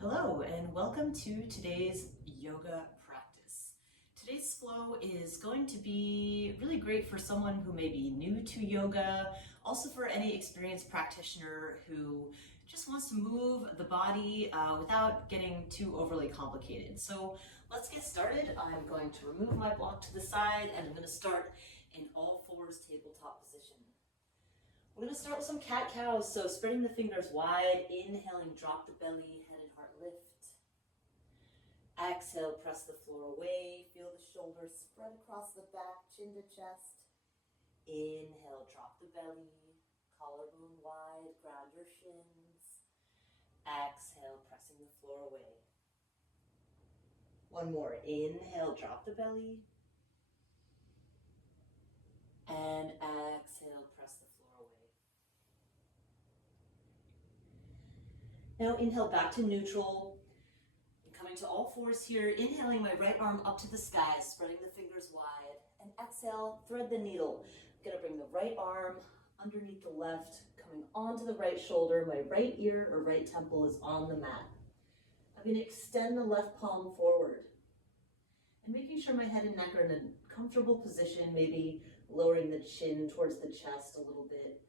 Hello and welcome to today's yoga practice. Today's flow is going to be really great for someone who may be new to yoga, also for any experienced practitioner who just wants to move the body without getting too overly complicated. So let's get started. I'm going to remove my block to the side and I'm going to start in all fours tabletop position. We're going to start with some cat-cows, so spreading the fingers wide, inhaling, drop the belly, head and heart lift. Exhale, press the floor away, feel the shoulders spread across the back, chin to chest. Inhale, drop the belly, collarbone wide, ground your shins. Exhale, pressing the floor away. One more, inhale, drop the belly. And exhale, press the floor away. Now inhale back to neutral. I'm coming to all fours here, inhaling my right arm up to the sky, spreading the fingers wide. And exhale, thread the needle. I'm gonna bring the right arm underneath the left, coming onto the right shoulder. My right ear or right temple is on the mat. I'm gonna extend the left palm forward. And making sure my head and neck are in a comfortable position, maybe lowering the chin towards the chest a little bit.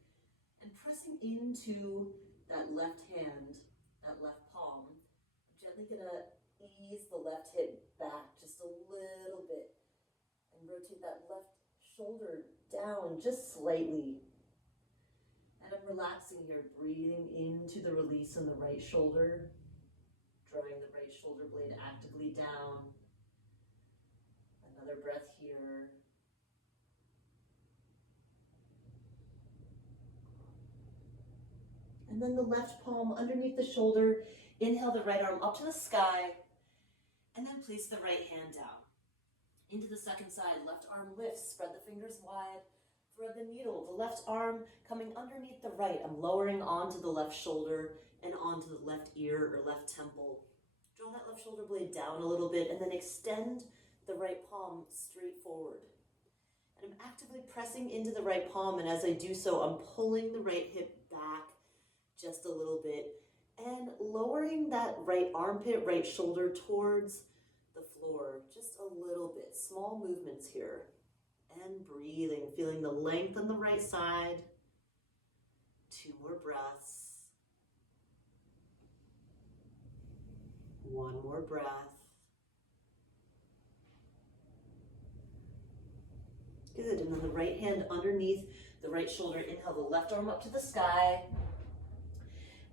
And pressing into that left hand, that left palm. I'm gently gonna ease the left hip back just a little bit and rotate that left shoulder down just slightly. And I'm relaxing here, breathing into the release on the right shoulder, drawing the right shoulder blade actively down. Another breath here. And then the left palm underneath the shoulder. Inhale the right arm up to the sky. And then place the right hand down. Into the second side, left arm lifts, spread the fingers wide, thread the needle. The left arm coming underneath the right. I'm lowering onto the left shoulder and onto the left ear or left temple. Draw that left shoulder blade down a little bit and then extend the right palm straight forward. And I'm actively pressing into the right palm, and as I do so, I'm pulling the right hip back just a little bit and lowering that right armpit, right shoulder towards the floor just a little bit. Small movements here. And breathing, feeling the length on the right side. 2 more breaths. 1 more breath. Good, and then the right hand underneath the right shoulder. Inhale the left arm up to the sky.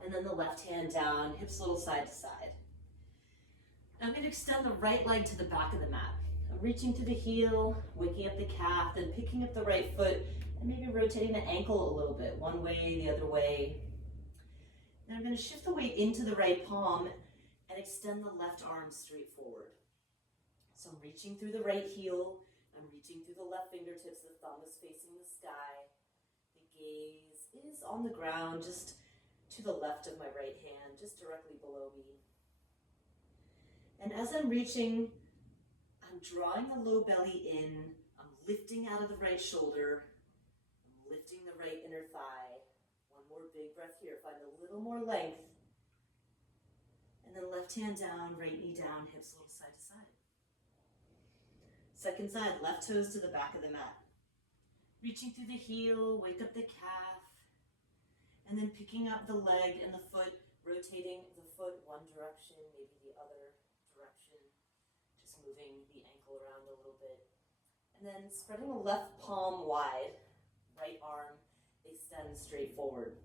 And then the left hand down, hips a little side to side. Now I'm going to extend the right leg to the back of the mat. I'm reaching through the heel, waking up the calf, then picking up the right foot, and maybe rotating the ankle a little bit, one way, the other way. Then I'm going to shift the weight into the right palm and extend the left arm straight forward. So I'm reaching through the right heel, I'm reaching through the left fingertips, the thumb is facing the sky. The gaze is on the ground, just to the left of my right hand, just directly below me. And as I'm reaching, I'm drawing the low belly in, I'm lifting out of the right shoulder, I'm lifting the right inner thigh. One more big breath here, find a little more length. And then left hand down, right knee down, hips a little side to side. Second side, left toes to the back of the mat. Reaching through the heel, wake up the calf. And then picking up the leg and the foot, rotating the foot one direction, maybe the other direction. Just moving the ankle around a little bit. And then spreading the left palm wide, right arm extends straight forward.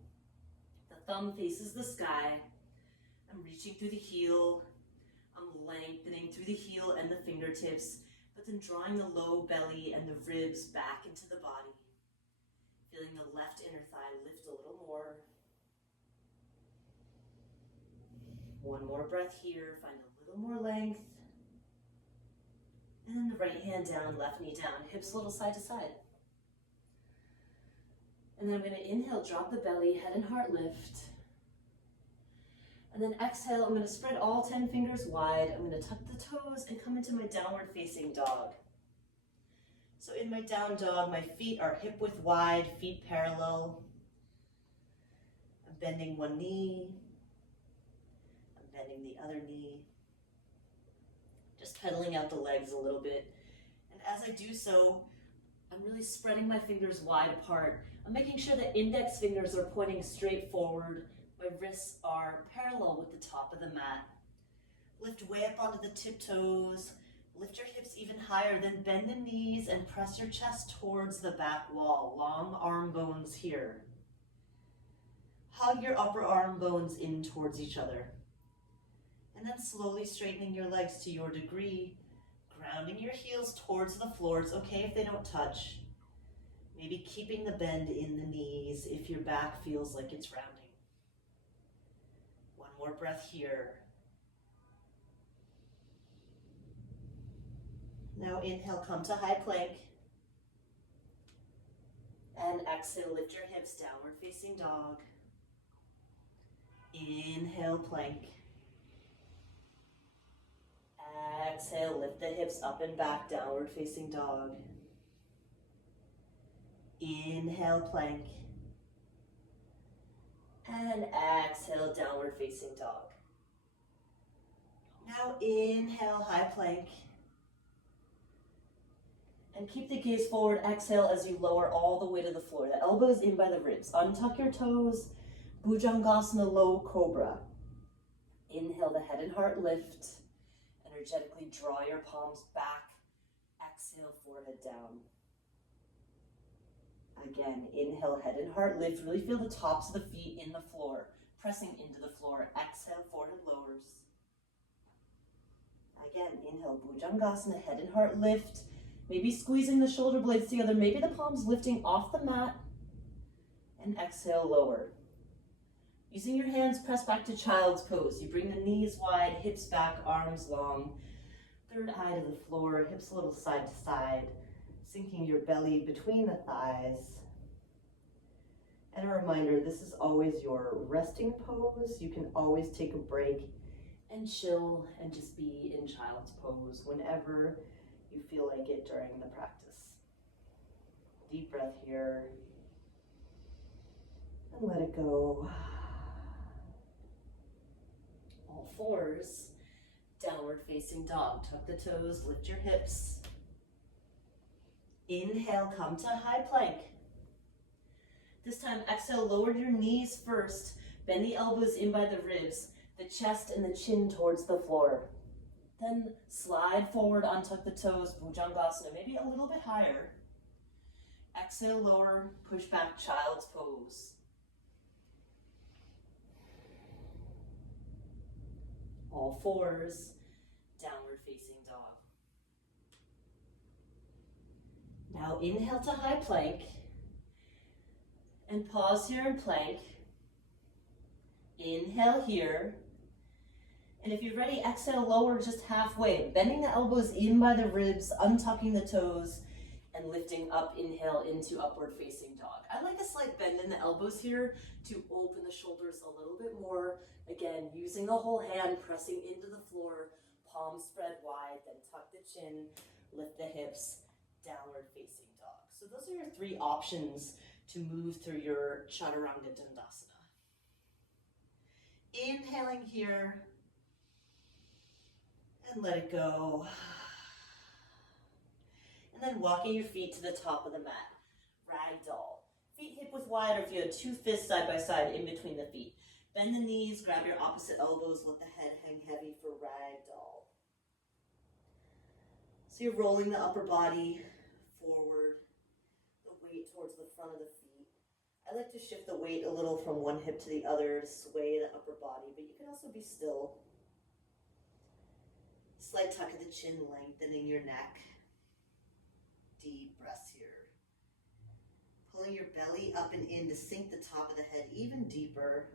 The thumb faces the sky. I'm reaching through the heel. I'm lengthening through the heel and the fingertips, but then drawing the low belly and the ribs back into the body. Feeling the left inner thigh lift a little more. One more breath here, find a little more length. And then the right hand down, left knee down, hips a little side to side. And then I'm going to inhale, drop the belly, head and heart lift. And then exhale, I'm going to spread all 10 fingers wide. I'm going to tuck the toes and come into my downward facing dog. So in my down dog, my feet are hip width wide, feet parallel. I'm bending one knee. I'm bending bending the other knee. Just pedaling out the legs a little bit. And as I do so, I'm really spreading my fingers wide apart. I'm making sure the index fingers are pointing straight forward. My wrists are parallel with the top of the mat. Lift way up onto the tiptoes. Lift your hips even higher, then bend the knees and press your chest towards the back wall. Long arm bones here. Hug your upper arm bones in towards each other. And then slowly straightening your legs to your degree, grounding your heels towards the floor. It's okay if they don't touch. Maybe keeping the bend in the knees if your back feels like it's rounding. One more breath here. Now inhale, come to high plank. And exhale, lift your hips, downward facing dog. Inhale, plank. Exhale, lift the hips up and back, downward facing dog. Inhale, plank. And exhale, downward facing dog. Now inhale, high plank. And keep the gaze forward. Exhale as you lower all the way to the floor. The elbows in by the ribs. Untuck your toes. Bhujangasana, low cobra. Inhale, the head and heart lift. Energetically draw your palms back. Exhale, forehead down. Again, inhale, head and heart lift. Really feel the tops of the feet in the floor, pressing into the floor. Exhale, forehead lowers. Again, inhale, Bhujangasana, head and heart lift. Maybe squeezing the shoulder blades together. Maybe the palms lifting off the mat. And exhale, lower. Using your hands, press back to child's pose. You bring the knees wide, hips back, arms long. Third eye to the floor, hips a little side to side. Sinking your belly between the thighs. And a reminder, this is always your resting pose. You can always take a break and chill and just be in child's pose whenever you feel like it during the practice. Deep breath here. And let it go. All fours, downward facing dog. Tuck the toes, lift your hips. Inhale, come to high plank. This time, exhale, lower your knees first. Bend the elbows in by the ribs, the chest and the chin towards the floor. Then slide forward, untuck the toes, Bhujangasana, maybe a little bit higher. Exhale, lower, push back, child's pose. All fours, downward facing dog. Now inhale to high plank. And pause here in plank. Inhale here. And if you're ready, exhale, lower just halfway. Bending the elbows in by the ribs, untucking the toes, and lifting up, inhale into upward facing dog. I like a slight bend in the elbows here to open the shoulders a little bit more. Again, using the whole hand, pressing into the floor, palms spread wide, then tuck the chin, lift the hips, downward facing dog. So those are your three options to move through your Chaturanga Dandasana. Inhaling here, and let it go. And then walking your feet to the top of the mat. Ragdoll. Feet hip width wide, or if you have two fists side by side in between the feet. Bend the knees, grab your opposite elbows, let the head hang heavy for ragdoll. So you're rolling the upper body forward, the weight towards the front of the feet. I like to shift the weight a little from one hip to the other to sway the upper body, but you can also be still. Slight tuck of the chin, lengthening your neck. Deep breaths here. Pulling your belly up and in to sink the top of the head even deeper.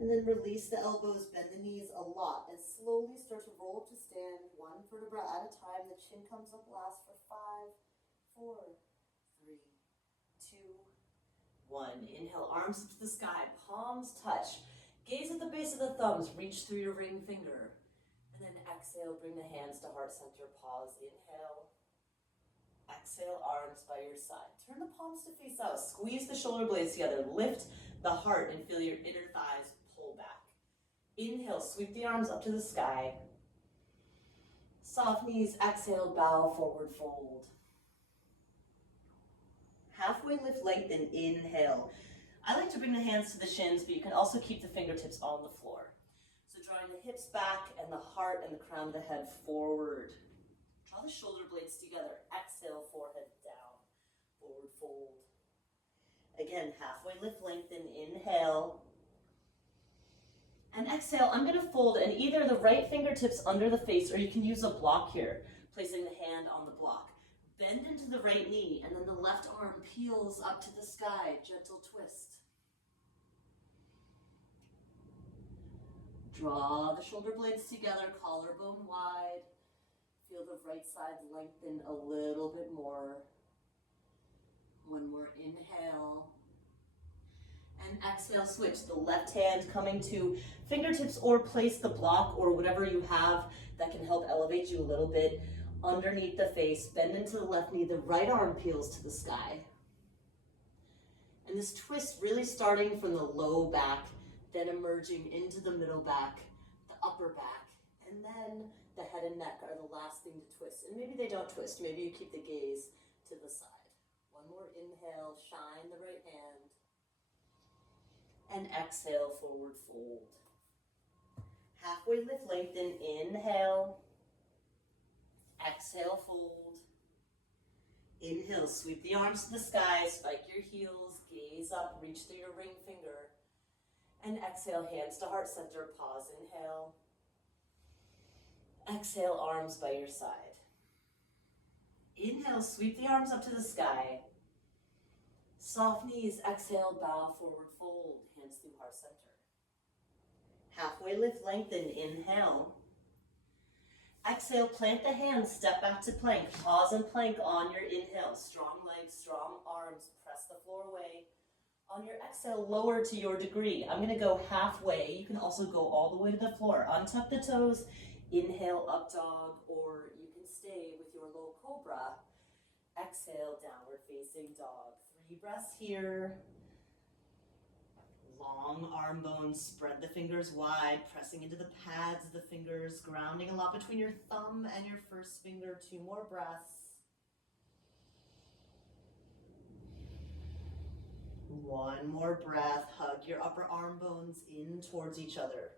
And then release the elbows, bend the knees a lot, and slowly start to roll up to stand, one vertebra at a time. The chin comes up last for 5, 4, 3, 2, 1. Inhale, arms up to the sky, palms touch. Gaze at the base of the thumbs, reach through your ring finger. And then exhale, bring the hands to heart center, pause, inhale. Exhale, arms by your side. Turn the palms to face out, squeeze the shoulder blades together, lift the heart and feel your inner thighs Inhale, sweep the arms up to the sky. Soft knees, exhale, bow, forward fold. Halfway lift, lengthen, inhale. I like to bring the hands to the shins, but you can also keep the fingertips on the floor. So drawing the hips back and the heart and the crown of the head forward. Draw the shoulder blades together. Exhale, forehead down, forward fold. Again, halfway lift, lengthen, inhale. And exhale, I'm going to fold and either the right fingertips under the face, or you can use a block here, placing the hand on the block. Bend into the right knee, and then the left arm peels up to the sky, gentle twist. Draw the shoulder blades together, collarbone wide. Feel the right side lengthen a little bit more. One more inhale. And exhale, switch. The left hand coming to fingertips, or place the block or whatever you have that can help elevate you a little bit underneath the face. Bend into the left knee. The right arm peels to the sky. And this twist really starting from the low back, then emerging into the middle back, the upper back, and then the head and neck are the last thing to twist. And maybe they don't twist. Maybe you keep the gaze to the side. One more inhale, shine the right hand. And exhale, forward fold. Halfway lift, lengthen, inhale. Exhale, fold. Inhale, sweep the arms to the sky, spike your heels, gaze up, reach through your ring finger. And exhale, hands to heart center, pause, inhale. Exhale, arms by your side. Inhale, sweep the arms up to the sky. Soft knees, exhale, bow, forward fold, hands through heart center. Halfway lift, lengthen, inhale. Exhale, plant the hands, step back to plank. Pause and plank on your inhale. Strong legs, strong arms, press the floor away. On your exhale, lower to your degree. I'm gonna go halfway. You can also go all the way to the floor. Untuck the toes, inhale, up dog, or you can stay with your low cobra. Exhale, downward facing dog. 3 breaths here. Long arm bones, spread the fingers wide, pressing into the pads of the fingers, grounding a lot between your thumb and your first finger. 2 more breaths. 1 more breath. Hug your upper arm bones in towards each other.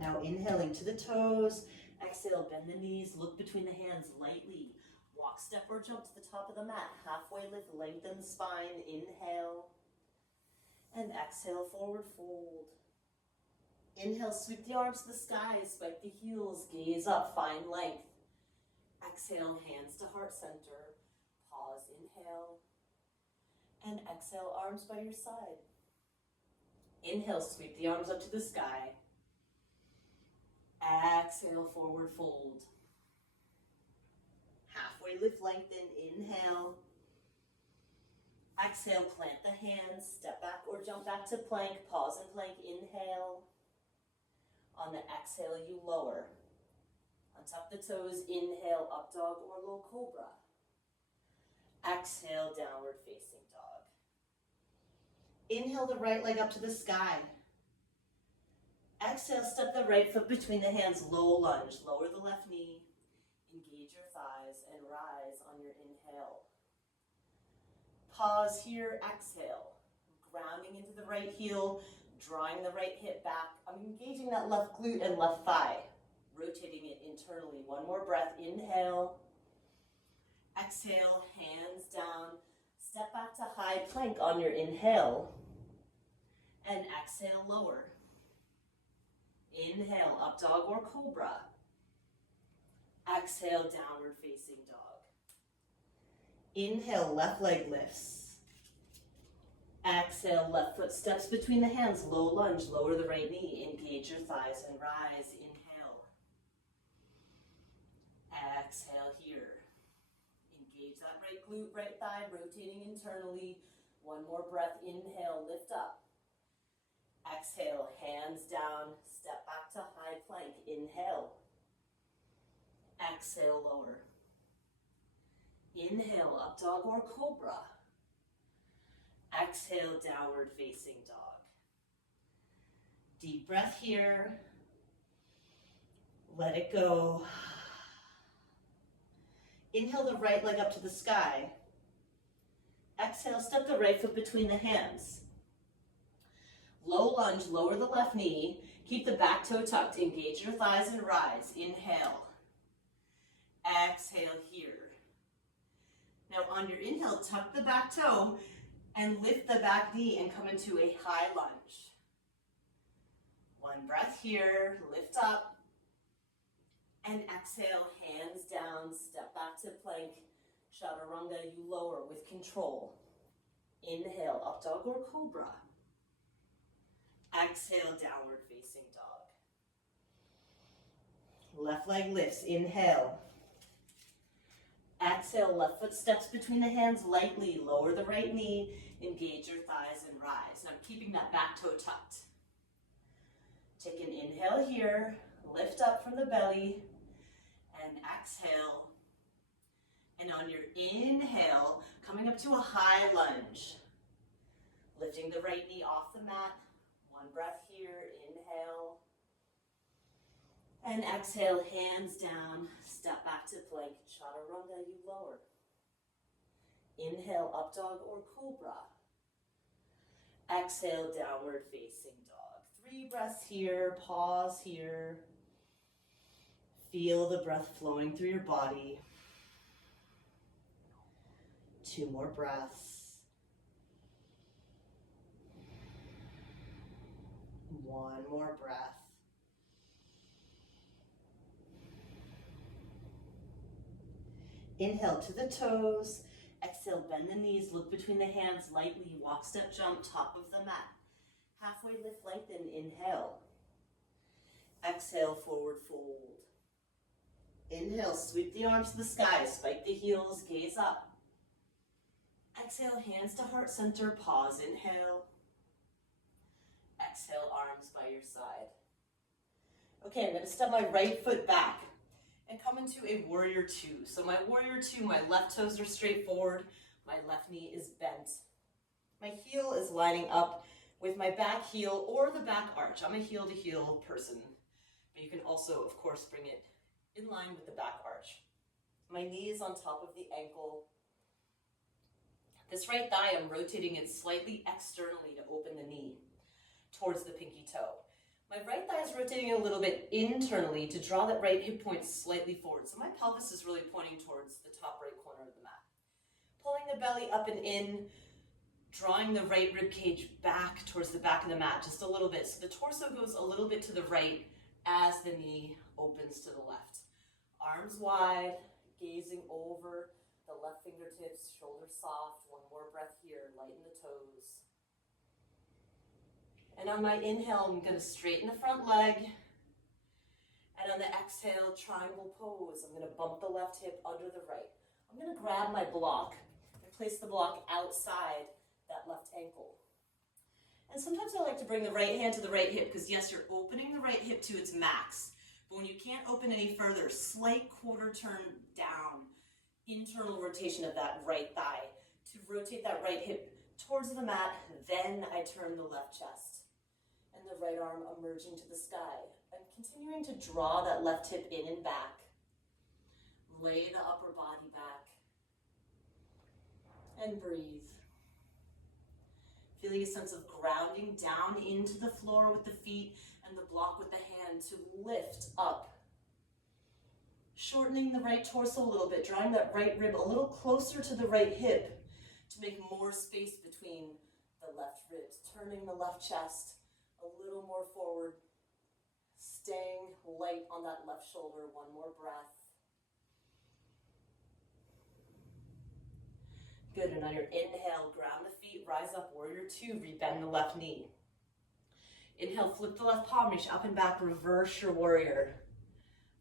Now inhaling to the toes. Exhale, bend the knees, look between the hands lightly. Walk, step, or jump to the top of the mat. Halfway lift, lengthen the spine. Inhale. And exhale, forward fold. Inhale, sweep the arms to the sky, spike the heels, gaze up, find length. Exhale, hands to heart center. Pause, inhale. And exhale, arms by your side. Inhale, sweep the arms up to the sky. Exhale, forward fold. Halfway lift, lengthen, inhale. Exhale, plant the hands, step back or jump back to plank. Pause and plank, inhale. On the exhale, you lower. Untuck the toes, inhale, up dog or low cobra. Exhale, downward facing dog. Inhale the right leg up to the sky. Exhale, step the right foot between the hands, low lunge. Lower the left knee, engage your thighs, and rise on your inhale. Pause here, exhale. Grounding into the right heel, drawing the right hip back. I'm engaging that left glute and left thigh, rotating it internally. 1 more breath, inhale. Exhale, hands down. Step back to high plank on your inhale. And exhale, lower. Inhale, up dog or cobra. Exhale, downward facing dog. Inhale, left leg lifts. Exhale, left foot steps between the hands, low lunge, lower the right knee, engage your thighs and rise, inhale. Exhale here. Engage that right glute, right thigh, rotating internally. 1 more breath, inhale, lift up. Exhale, hands down, step back to high plank, inhale. Exhale, lower. Inhale, up dog or cobra. Exhale, downward facing dog. Deep breath here. Let it go. Inhale the right leg up to the sky. Exhale, step the right foot between the hands. Low lunge, lower the left knee. Keep the back toe tucked. Engage your thighs and rise. Inhale. Exhale here. Now on your inhale, tuck the back toe and lift the back knee and come into a high lunge. One breath here, lift up. And exhale, hands down, step back to plank. Chaturanga, you lower with control. Inhale, up dog or cobra. Exhale, downward facing dog. Left leg lifts, inhale. Exhale, left foot steps between the hands lightly. Lower the right knee, engage your thighs and rise. Now keeping that back toe tucked. Take an inhale here, lift up from the belly, and exhale. And on your inhale, coming up to a high lunge. Lifting the right knee off the mat. One breath here, inhale. And exhale, hands down, step back to plank. Chaturanga, you lower. Inhale, up dog or cobra. Exhale, downward facing dog. 3 breaths here, pause here. Feel the breath flowing through your body. 2 more breaths. 1 more breath. Inhale to the toes. Exhale, bend the knees, look between the hands lightly. Walk, step, jump, top of the mat. Halfway lift, lengthen, inhale. Exhale, forward fold. Inhale, sweep the arms to the sky, spike the heels, gaze up. Exhale, hands to heart center, pause, inhale. Exhale, arms by your side. Okay, I'm going to step my right foot back and come into a warrior 2. So my warrior 2, my left toes are straight forward, my left knee is bent. My heel is lining up with my back heel or the back arch. I'm a heel to heel person, but you can also, of course, bring it in line with the back arch. My knee is on top of the ankle. This right thigh, I'm rotating it slightly externally to open the knee towards the pinky toe. My right thigh is rotating a little bit internally to draw that right hip point slightly forward. So my pelvis is really pointing towards the top right corner of the mat. Pulling the belly up and in, drawing the right rib cage back towards the back of the mat just a little bit. So the torso goes a little bit to the right as the knee opens to the left. Arms wide, gazing over the left fingertips, shoulders soft. 1 more breath here, lighten the toes. And on my inhale, I'm going to straighten the front leg. And on the exhale, triangle pose. I'm going to bump the left hip under the right. I'm going to grab my block and place the block outside that left ankle. And sometimes I like to bring the right hand to the right hip because yes, you're opening the right hip to its max. But when you can't open any further, slight quarter turn down, internal rotation of that right thigh to rotate that right hip towards the mat. Then I turn the left chest. And the right arm emerging to the sky. I'm continuing to draw that left hip in and back. Lay the upper body back. And breathe. Feeling a sense of grounding down into the floor with the feet and the block with the hand to lift up. Shortening the right torso a little bit, drawing that right rib a little closer to the right hip to make more space between the left ribs. Turning the left chest a little more forward, staying light on that left shoulder. 1 more breath. Good, and on your inhale, ground the feet, rise up, warrior 2, rebend the left knee. Inhale, flip the left palm, reach up and back, reverse your warrior.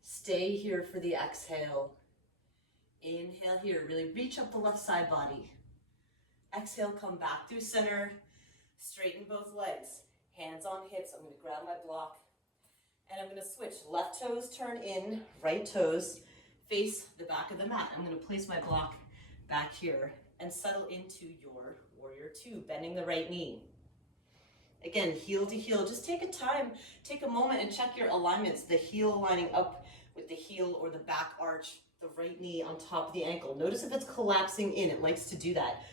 Stay here for the exhale. Inhale here, really reach up the left side body. Exhale, come back through center, straighten both legs. Hands on hips, I'm going to grab my block and I'm going to switch. Left toes turn in, right toes face the back of the mat. I'm going to place my block back here and settle into your warrior two, bending the right knee. Again, heel to heel, just take a moment and check your alignments. The heel lining up with the heel or the back arch, the right knee on top of the ankle. Notice if it's collapsing in, it likes to do that.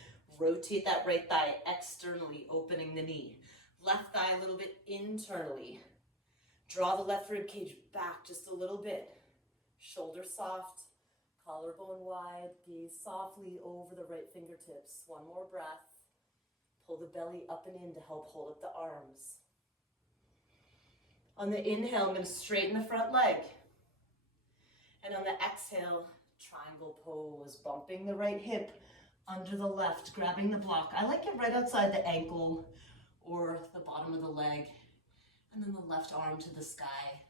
Rotate that right thigh externally, opening the knee. Left thigh a little bit internally. Draw the left rib cage back just a little bit. Shoulder soft, collarbone wide, gaze softly over the right fingertips. One more breath. Pull the belly up and in to help hold up the arms. On the inhale, I'm going to straighten the front leg. And on the exhale, triangle pose, bumping the right hip under the left, grabbing the block. I like it right outside the ankle or the bottom of the leg. And then the left arm to the sky.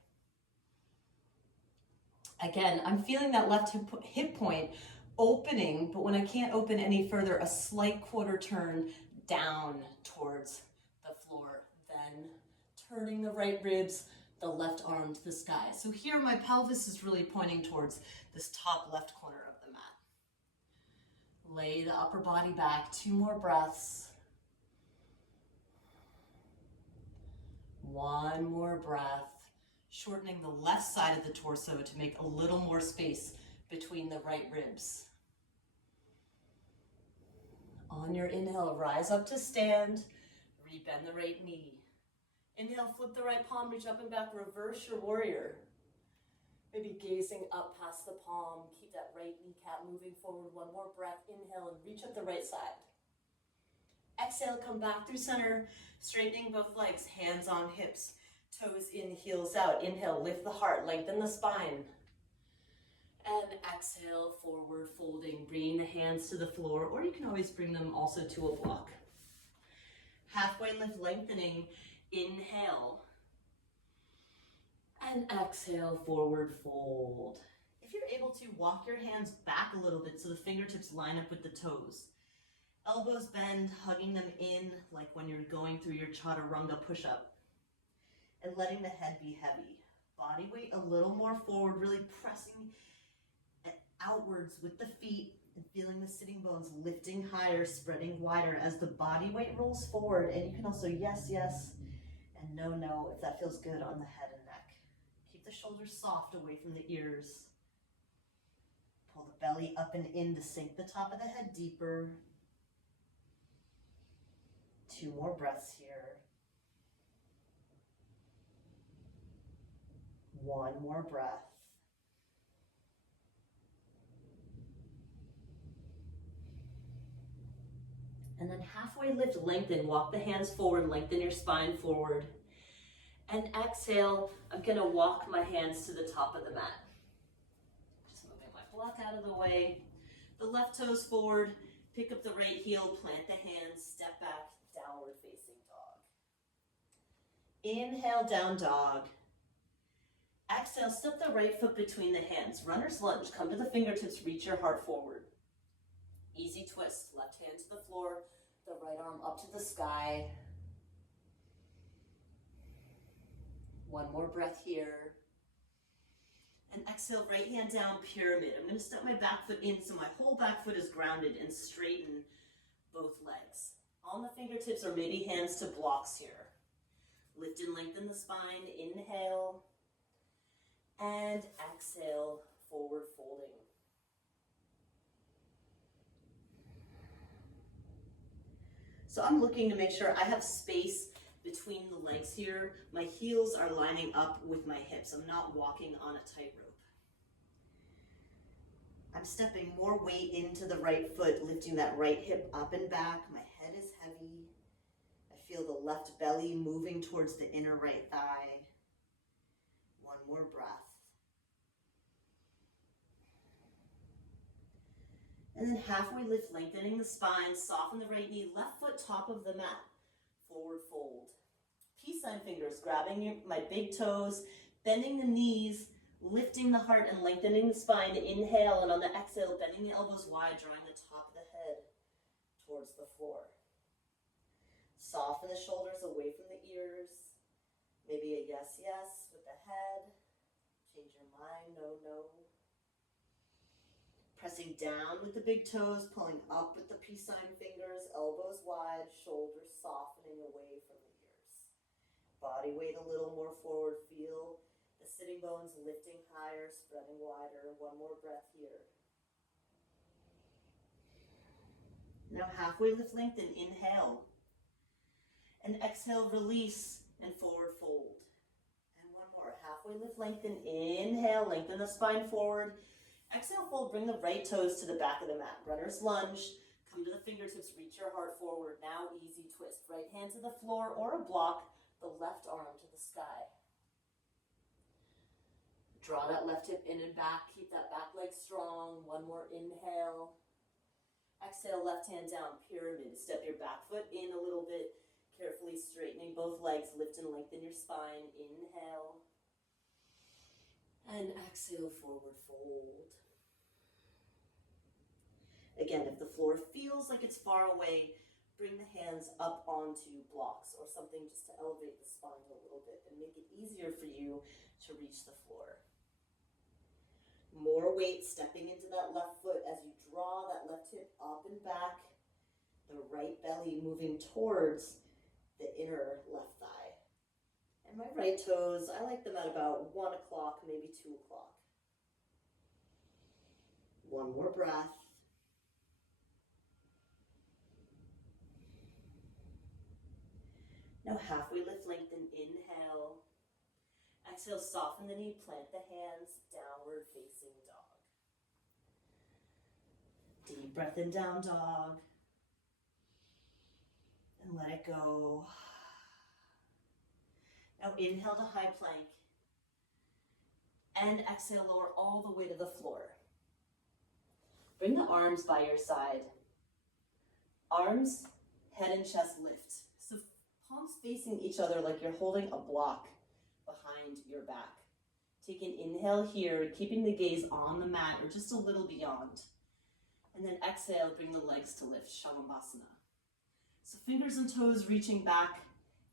Again, I'm feeling that left hip point opening, but when I can't open any further, a slight quarter turn down towards the floor. Then turning the right ribs, the left arm to the sky. So here my pelvis is really pointing towards this top left corner of the mat. Lay the upper body back, 2 more breaths. 1 more breath. Shortening the left side of the torso to make a little more space between the right ribs. On your inhale, rise up to stand, rebend the right knee. Inhale, flip the right palm, reach up and back, reverse your warrior. Maybe gazing up past the palm, keep that right kneecap moving forward. 1 more breath, inhale and reach up the right side. Exhale, come back through center, straightening both legs, hands on hips, toes in, heels out. Inhale, lift the heart, lengthen the spine. And exhale, forward folding, bringing the hands to the floor, or you can always bring them also to a block. Halfway lift, lengthening, inhale. And exhale, forward fold. If you're able to, walk your hands back a little bit so the fingertips line up with the toes. Elbows bend, hugging them in like when you're going through your chaturanga push-up. And letting the head be heavy. Body weight a little more forward, really pressing outwards with the feet and feeling the sitting bones lifting higher, spreading wider as the body weight rolls forward. And you can also yes, yes, and no, no, if that feels good on the head and neck. Keep the shoulders soft away from the ears. Pull the belly up and in to sink the top of the head deeper. 2 more breaths here. 1 more breath. And then halfway lift, lengthen, walk the hands forward, lengthen your spine forward. And exhale, I'm gonna walk my hands to the top of the mat. Just moving my block out of the way. The left toes forward, pick up the right heel, plant the hands, step back, downward facing dog. Inhale, down dog. Exhale, step the right foot between the hands. Runner's lunge, come to the fingertips, reach your heart forward. Easy twist, left hand to the floor, the right arm up to the sky. 1 more breath here. And exhale, right hand down, pyramid. I'm gonna step my back foot in so my whole back foot is grounded and straighten both legs. On the fingertips or maybe hands to blocks here. Lift and lengthen the spine, inhale. And exhale, forward folding. So I'm looking to make sure I have space between the legs here. My heels are lining up with my hips. I'm not walking on a tightrope. I'm stepping more weight into the right foot, lifting that right hip up and back. My head is heavy. I feel the left belly moving towards the inner right thigh. 1 more breath. And then halfway lift, lengthening the spine, soften the right knee, left foot top of the mat, forward fold. Peace sign fingers, grabbing my big toes, bending the knees, lifting the heart and lengthening the spine. Inhale, and on the exhale, bending the elbows wide, drawing the top of the head towards the floor. Soften the shoulders away from the ears. Maybe a yes, yes with the head. Change your mind, no, no. Pressing down with the big toes, pulling up with the peace sign fingers, elbows wide, shoulders softening away from the ears. Body weight a little more forward, feel the sitting bones lifting higher, spreading wider. One more breath here. Now halfway lift, lengthen, inhale. And exhale, release, and forward fold. And one more, halfway lift, lengthen, inhale, lengthen the spine forward. Exhale, fold, bring the right toes to the back of the mat. Runner's lunge, come to the fingertips, reach your heart forward. Now easy twist. Right hand to the floor or a block, the left arm to the sky. Draw that left hip in and back, keep that back leg strong. One more inhale. Exhale, left hand down, pyramid. Step your back foot in a little bit, carefully straightening both legs. Lift and lengthen your spine. Inhale. And exhale, forward fold. Again, if the floor feels like it's far away, bring the hands up onto blocks or something just to elevate the spine a little bit and make it easier for you to reach the floor. More weight stepping into that left foot as you draw that left hip up and back, the right belly moving towards the inner left thigh. And my right toes, I like them at about 1 o'clock, maybe 2 o'clock. One more breath. Now halfway lift, lengthen, inhale. Exhale, soften the knee, plant the hands, downward facing dog. Deep breath in, down dog. And let it go. Now inhale to high plank. And exhale, lower all the way to the floor. Bring the arms by your side. Arms, head and chest lift. So palms facing each other like you're holding a block behind your back. Take an inhale here, keeping the gaze on the mat or just a little beyond. And then exhale, bring the legs to lift, Shavasana. So fingers and toes reaching back,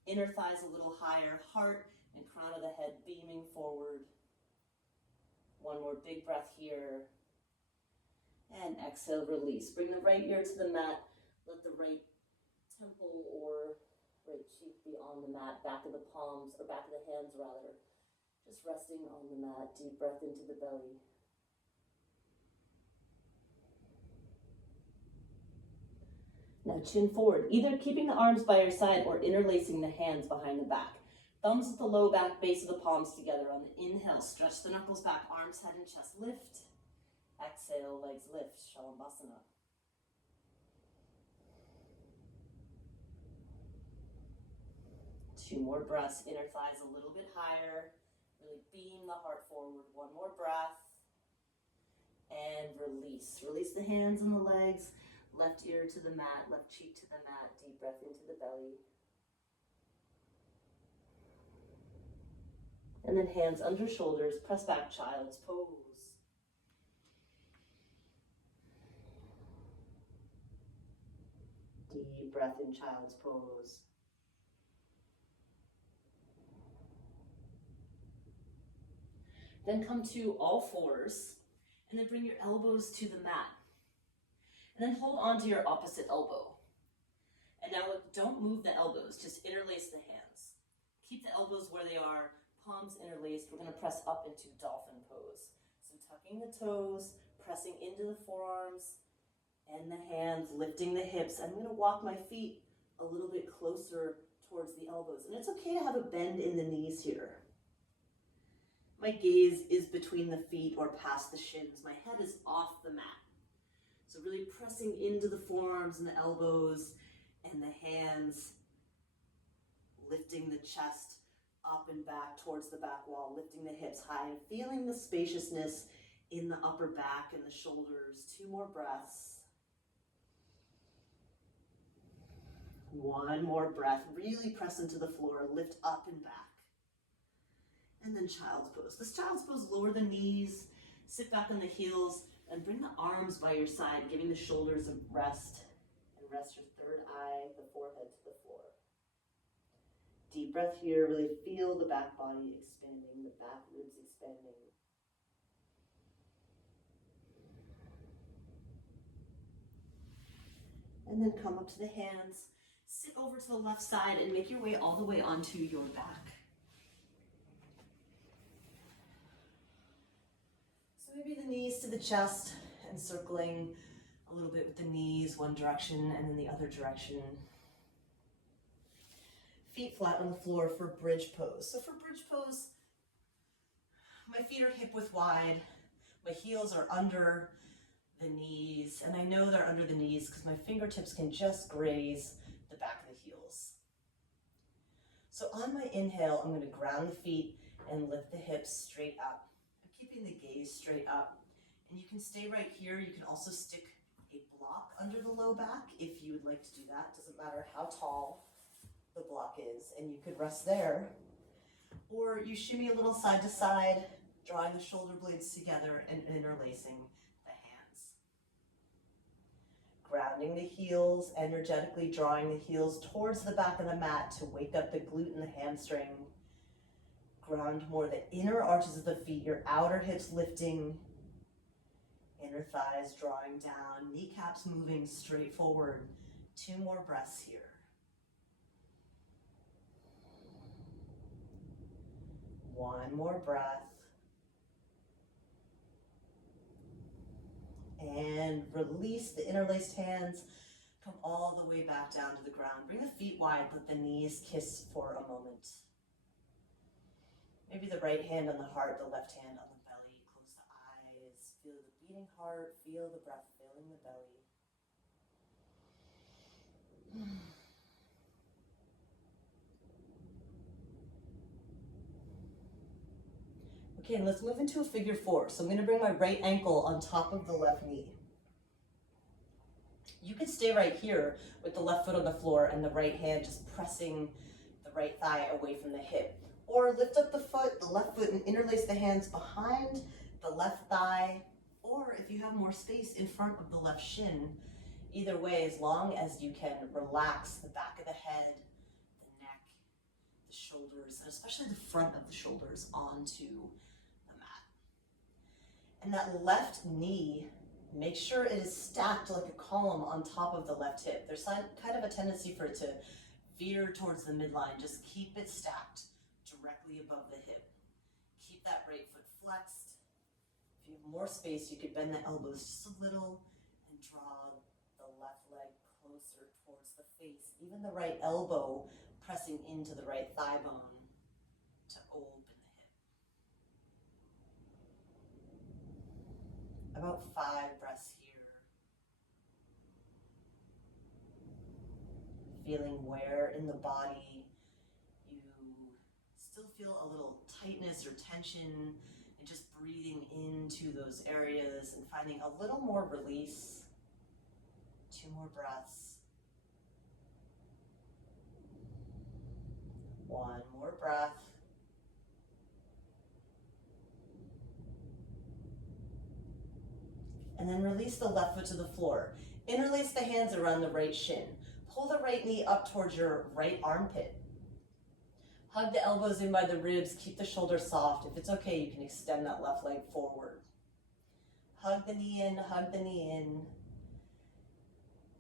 inner thighs a little higher, heart and crown of the head beaming forward. One more big breath here. And exhale, release. Bring the right ear to the mat. Let the right temple or right cheek be on the mat, back of the palms, or back of the hands rather. Just resting on the mat, deep breath into the belly. Now chin forward, either keeping the arms by your side or interlacing the hands behind the back. Thumbs at the low back, base of the palms together. On the inhale, stretch the knuckles back, arms, head, and chest lift. Exhale, legs lift, Shavasana. Two more breaths, inner thighs a little bit higher. Really beam the heart forward. One more breath. And release. Release the hands and the legs. Left ear to the mat, left cheek to the mat. Deep breath into the belly. And then hands under shoulders, press back, child's pose. Deep breath in child's pose. Then come to all fours, and then bring your elbows to the mat. And then hold on to your opposite elbow. And now don't move the elbows, just interlace the hands. Keep the elbows where they are, palms interlaced. We're gonna press up into dolphin pose. So tucking the toes, pressing into the forearms, and the hands, lifting the hips. I'm gonna walk my feet a little bit closer towards the elbows. And it's okay to have a bend in the knees here. My gaze is between the feet or past the shins. My head is off the mat. So really pressing into the forearms and the elbows and the hands, lifting the chest up and back towards the back wall, lifting the hips high and feeling the spaciousness in the upper back and the shoulders. Two more breaths. One more breath. Really press into the floor, lift up and back. And then child's pose. This child's pose, lower the knees, sit back on the heels, and bring the arms by your side, giving the shoulders a rest. And rest your third eye, the forehead to the floor. Deep breath here, really feel the back body expanding, the back ribs expanding. And then come up to the hands, sit over to the left side and make your way all the way onto your back. So maybe the knees to the chest and circling a little bit with the knees one direction and then the other direction. Feet flat on the floor for bridge pose. So for bridge pose, my feet are hip width wide, my heels are under the knees, and I know they're under the knees because my fingertips can just graze the back of the heels. So on my inhale, I'm going to ground the feet and lift the hips straight up. I'm keeping the gaze straight up. And you can stay right here. You can also stick a block under the low back if you would like to do that. Doesn't matter how tall the block is, and you could rest there. Or you shimmy a little side to side, drawing the shoulder blades together and interlacing the hands. Grounding the heels, energetically drawing the heels towards the back of the mat to wake up the glute and the hamstring. Ground more the inner arches of the feet, your outer hips lifting, inner thighs drawing down, kneecaps moving straight forward. 2 more breaths here. One more breath. And release the interlaced hands. Come all the way back down to the ground. Bring the feet wide, let the knees kiss for a moment. Maybe the right hand on the heart, the left hand on the belly. Close the eyes. Feel the beating heart. Feel the breath filling the belly. Okay, and let's move into a figure 4. So I'm going to bring my right ankle on top of the left knee. You can stay right here with the left foot on the floor and the right hand just pressing the right thigh away from the hip. Or lift up the left foot, and interlace the hands behind the left thigh. Or if you have more space, in front of the left shin. Either way, as long as you can relax the back of the head, the neck, the shoulders, and especially the front of the shoulders onto the mat. And that left knee, make sure it is stacked like a column on top of the left hip. There's kind of a tendency for it to veer towards the midline. Just keep it stacked directly above the hip. Keep that right foot flexed. If you have more space, you could bend the elbows just a little and draw the left leg closer towards the face. Even the right elbow pressing into the right thigh bone to open the hip. About 5 breaths here. Feeling where in the body you still feel a little tightness or tension, and just breathing into those areas and finding a little more release. 2 more breaths. 1 more breath. And then release the left foot to the floor. Interlace the hands around the right shin. Pull the right knee up towards your right armpit. Hug the elbows in by the ribs. Keep the shoulders soft. If it's okay, you can extend that left leg forward. Hug the knee in, hug the knee in.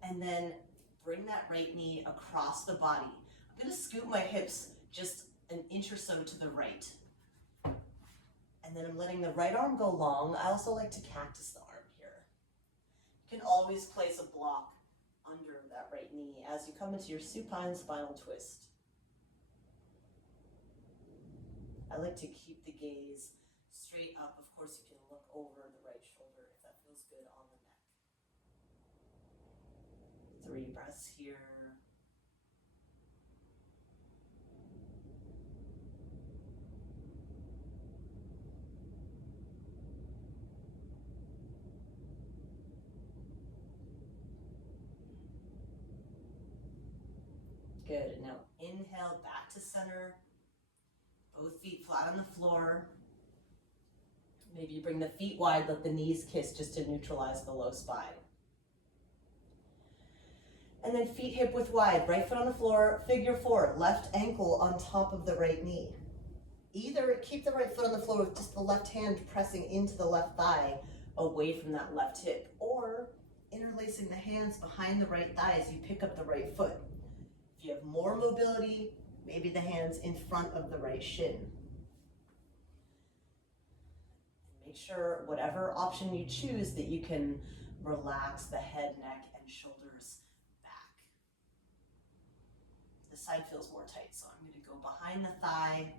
And then bring that right knee across the body. I'm going to scoot my hips just an inch or so to the right. And then I'm letting the right arm go long. I also like to cactus the arm here. You can always place a block under that right knee as you come into your supine spinal twist. I like to keep the gaze straight up. Of course, you can look over the right shoulder if that feels good on the neck. 3 breaths here. Good, and now inhale back to center. Both feet flat on the floor. Maybe you bring the feet wide, let the knees kiss just to neutralize the low spine. And then feet hip width wide, right foot on the floor, figure 4, left ankle on top of the right knee. Either keep the right foot on the floor with just the left hand pressing into the left thigh away from that left hip, or interlace interlacing the hands behind the right thigh as you pick up the right foot. If you have more mobility, maybe the hands in front of the right shin. Make sure, whatever option you choose, that you can relax the head, neck, and shoulders back. This side feels more tight, so I'm going to go behind the thigh,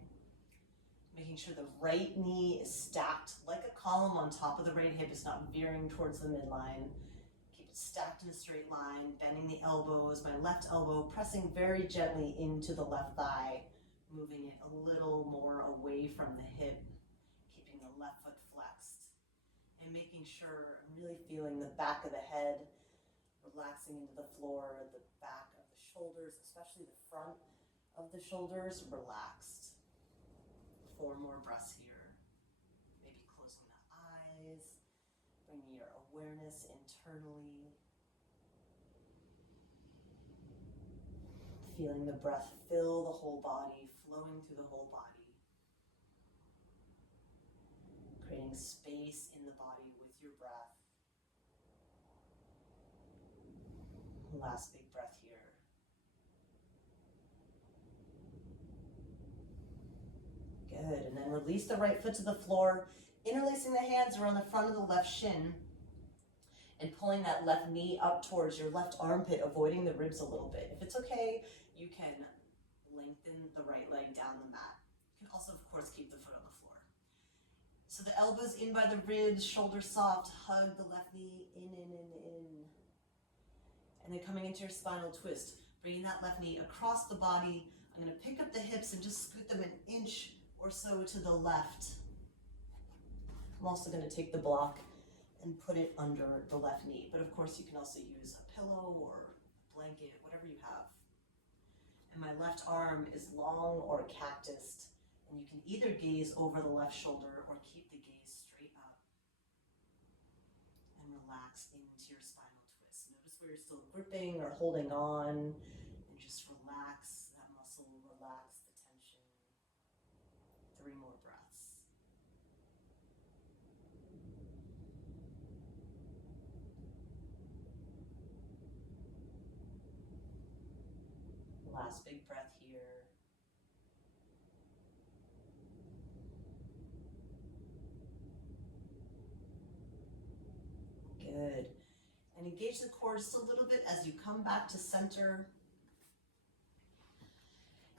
making sure the right knee is stacked like a column on top of the right hip. It's not veering towards the midline. Keep it stacked in a straight line, bending the elbows, my left elbow pressing very gently into the left thigh, moving it a little more away from the hip, keeping the left foot flexed, and making sure I'm really feeling the back of the head, relaxing into the floor, the back of the shoulders, especially the front of the shoulders, relaxed. 4 more breaths here. Maybe closing the eyes, bringing your awareness internally. Feeling the breath fill the whole body, flowing through the whole body. Creating space in the body with your breath. Last big breath here. Good, and then release the right foot to the floor, interlacing the hands around the front of the left shin and pulling that left knee up towards your left armpit, avoiding the ribs a little bit. If it's okay, you can lengthen the right leg down the mat. You can also, of course, keep the foot on the floor. So the elbows in by the ribs, shoulders soft, hug the left knee in. And then coming into your spinal twist, bringing that left knee across the body. I'm going to pick up the hips and just scoot them an inch or so to the left. I'm also going to take the block and put it under the left knee. But of course, you can also use a pillow or a blanket, whatever you have. And my left arm is long or cactused, and you can either gaze over the left shoulder or keep the gaze straight up and relax into your spinal twist. Notice where you're still gripping or holding on, and just relax that muscle, relax the tension. 3 more breaths. Last big breath here. Good. And engage the core just a little bit as you come back to center.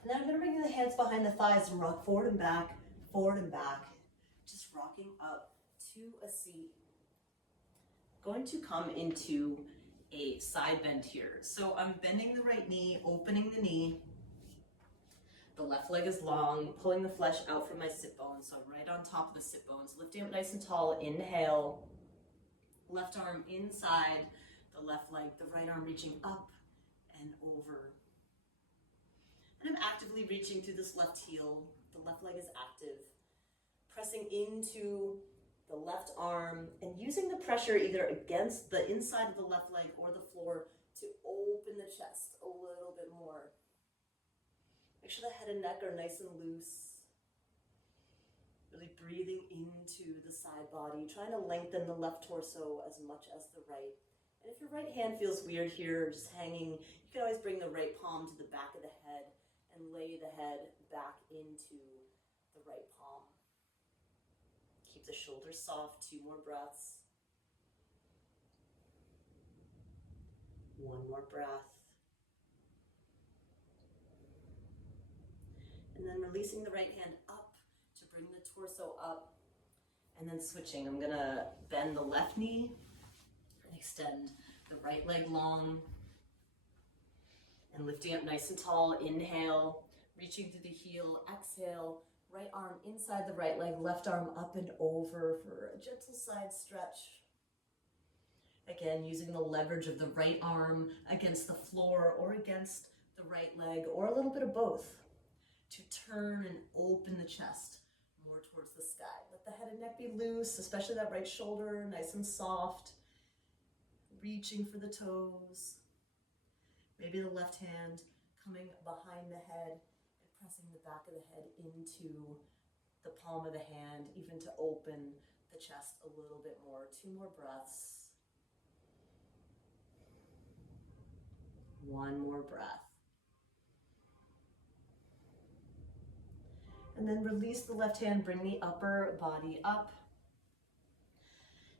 And then I'm going to bring the hands behind the thighs and rock forward and back, just rocking up to a seat. Going to come into a side bend here. So I'm bending the right knee, opening the knee. The left leg is long, pulling the flesh out from my sit bones, so right on top of the sit bones. Lifting up nice and tall, inhale. Left arm inside the left leg, the right arm reaching up and over. And I'm actively reaching through this left heel. The left leg is active. Pressing into the left arm and using the pressure either against the inside of the left leg or the floor to open the chest a little bit more. Make sure the head and neck are nice and loose. Really breathing into the side body, trying to lengthen the left torso as much as the right. And if your right hand feels weird here, just hanging, you can always bring the right palm to the back of the head and lay the head back into the right palm. Keep the shoulders soft, 2 more breaths. 1 more breath. And then releasing the right hand up to bring the torso up. And then switching, I'm gonna bend the left knee and extend the right leg long. And lifting up nice and tall, inhale, reaching through the heel, exhale, right arm inside the right leg, left arm up and over for a gentle side stretch. Again, using the leverage of the right arm against the floor or against the right leg, or a little bit of both, to turn and open the chest more towards the sky. Let the head and neck be loose, especially that right shoulder, nice and soft. Reaching for the toes. Maybe the left hand coming behind the head and pressing the back of the head into the palm of the hand, even to open the chest a little bit more. 2 more breaths. One more breath. And then release the left hand, bring the upper body up.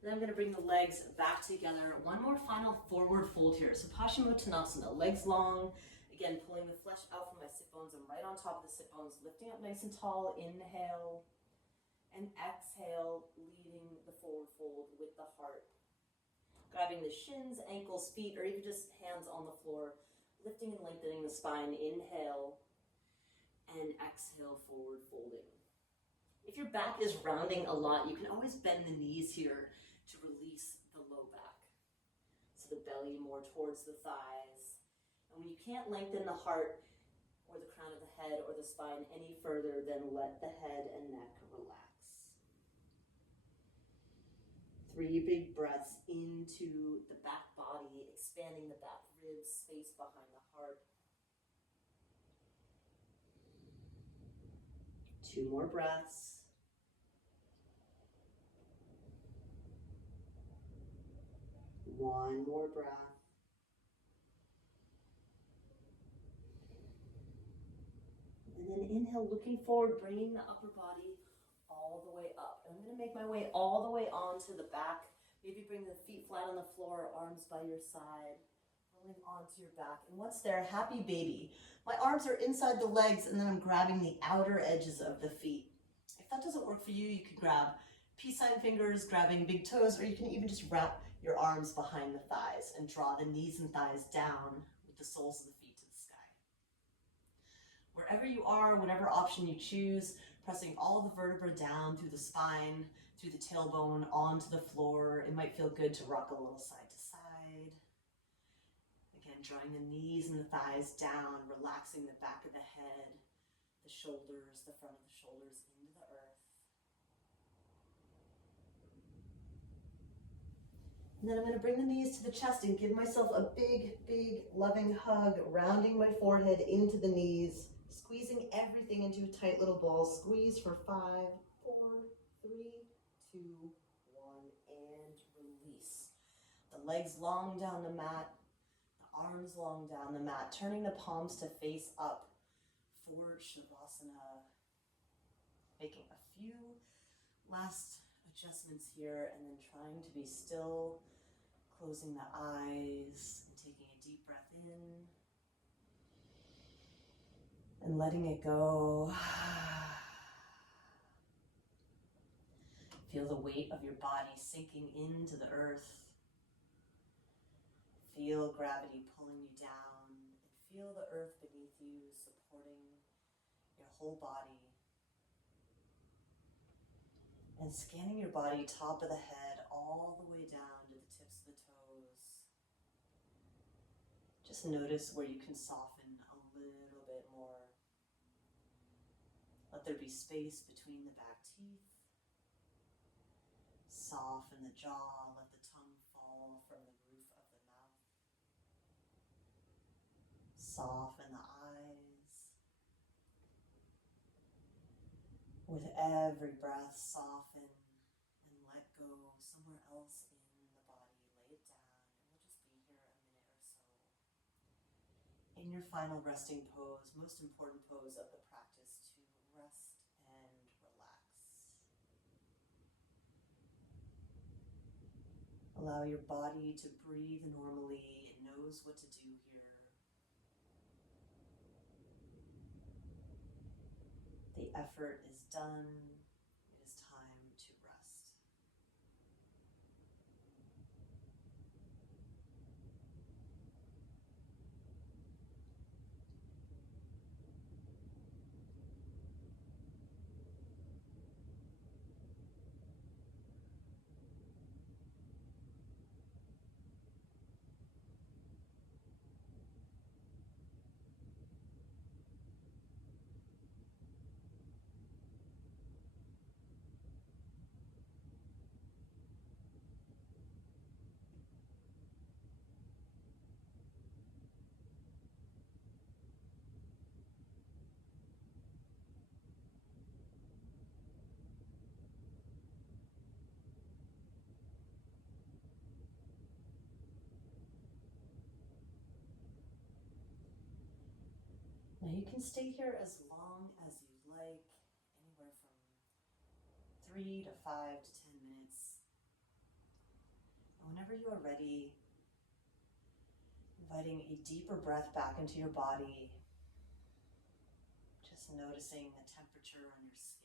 Then I'm going to bring the legs back together. One more final forward fold here. So Paschimottanasana, legs long. Again, pulling the flesh out from my sit bones. I'm right on top of the sit bones, lifting up nice and tall. Inhale and exhale, leading the forward fold with the heart. Grabbing the shins, ankles, feet, or even just hands on the floor. Lifting and lengthening the spine. Inhale and exhale, forward folding. If your back is rounding a lot, you can always bend the knees here to release the low back. So the belly more towards the thighs. And when you can't lengthen the heart or the crown of the head or the spine any further, then let the head and neck relax. 3 big breaths into the back body, expanding the back ribs, space behind the heart. 2 more breaths. One more breath. And then inhale, looking forward, bringing the upper body all the way up. I'm going to make my way all the way onto the back. Maybe bring the feet flat on the floor, arms by your side, rolling onto your back. And once there, happy baby. My arms are inside the legs, and then I'm grabbing the outer edges of the feet. If that doesn't work for you, you can grab peace sign fingers, grabbing big toes, or you can even just wrap your arms behind the thighs and draw the knees and thighs down with the soles of the feet to the sky. Wherever you are, whatever option you choose, pressing all the vertebrae down through the spine, through the tailbone, onto the floor. It might feel good to rock a little side to side. Again, drawing the knees and the thighs down, relaxing the back of the head, the shoulders, the front of the shoulders into the earth. And then I'm going to bring the knees to the chest and give myself a big, big loving hug, rounding my forehead into the knees, squeezing everything into a tight little ball. Squeeze for 5, 4, 3, 2, 1, and release. The legs long down the mat, the arms long down the mat, turning the palms to face up for Shavasana. Making a few last adjustments here, and then trying to be still, closing the eyes and taking a deep breath in and letting it go. Feel the weight of your body sinking into the earth. Feel gravity pulling you down, and feel the earth beneath you supporting your whole body. And scanning your body, top of the head, all the way down to the tips of the toes. Just notice where you can soften a little bit more. Let there be space between the back teeth. Soften the jaw, let the tongue fall from the roof of the mouth. Soften the eyes. With every breath, soften and let go somewhere else in the body. Lay it down, and we'll just be here a minute or so. In your final resting pose, most important pose of the practice, to rest and relax. Allow your body to breathe normally. It knows what to do here. The effort is done. It is time to rest. Now you can stay here as long as you like, anywhere from 3 to 5 to 10 minutes. And whenever you are ready, inviting a deeper breath back into your body, just noticing the temperature on your skin,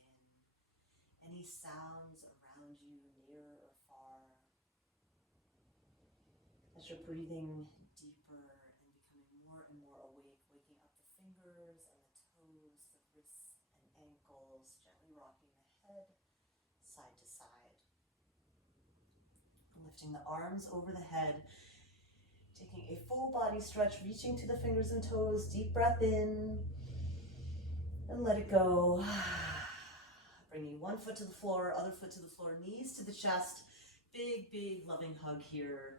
any sounds around you, near or far. As you're breathing deeper and becoming more and more awake, waking up the fingers and the toes, the wrists and ankles, gently rocking the head side to side. Lifting the arms over the head, taking a full body stretch, reaching to the fingers and toes, deep breath in, and let it go. Bringing one foot to the floor, other foot to the floor, knees to the chest. Big, big loving hug here.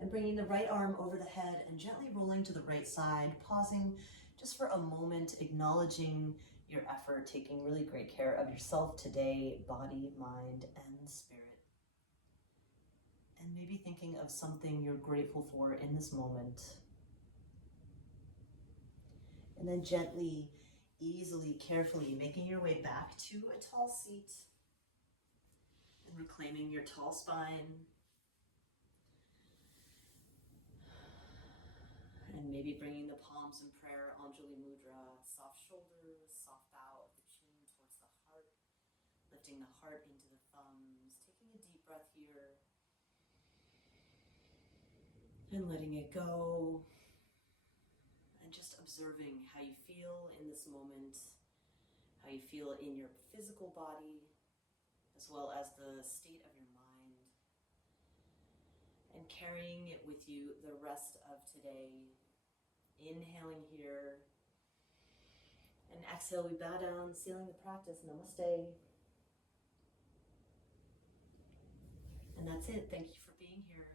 And bringing the right arm over the head and gently rolling to the right side, pausing just for a moment, acknowledging your effort, taking really great care of yourself today, body, mind, and spirit. And maybe thinking of something you're grateful for in this moment. And then gently, easily, carefully making your way back to a tall seat and reclaiming your tall spine. And maybe bringing the palms in prayer, Anjali Mudra, soft shoulders, soft bow of the chin towards the heart, lifting the heart into the thumbs, taking a deep breath here, and letting it go, and just observing how you feel in this moment, how you feel in your physical body, as well as the state of your mind, and carrying it with you the rest of today. Inhaling here, and exhale, we bow down, sealing the practice. Namaste. And that's it. Thank you for being here.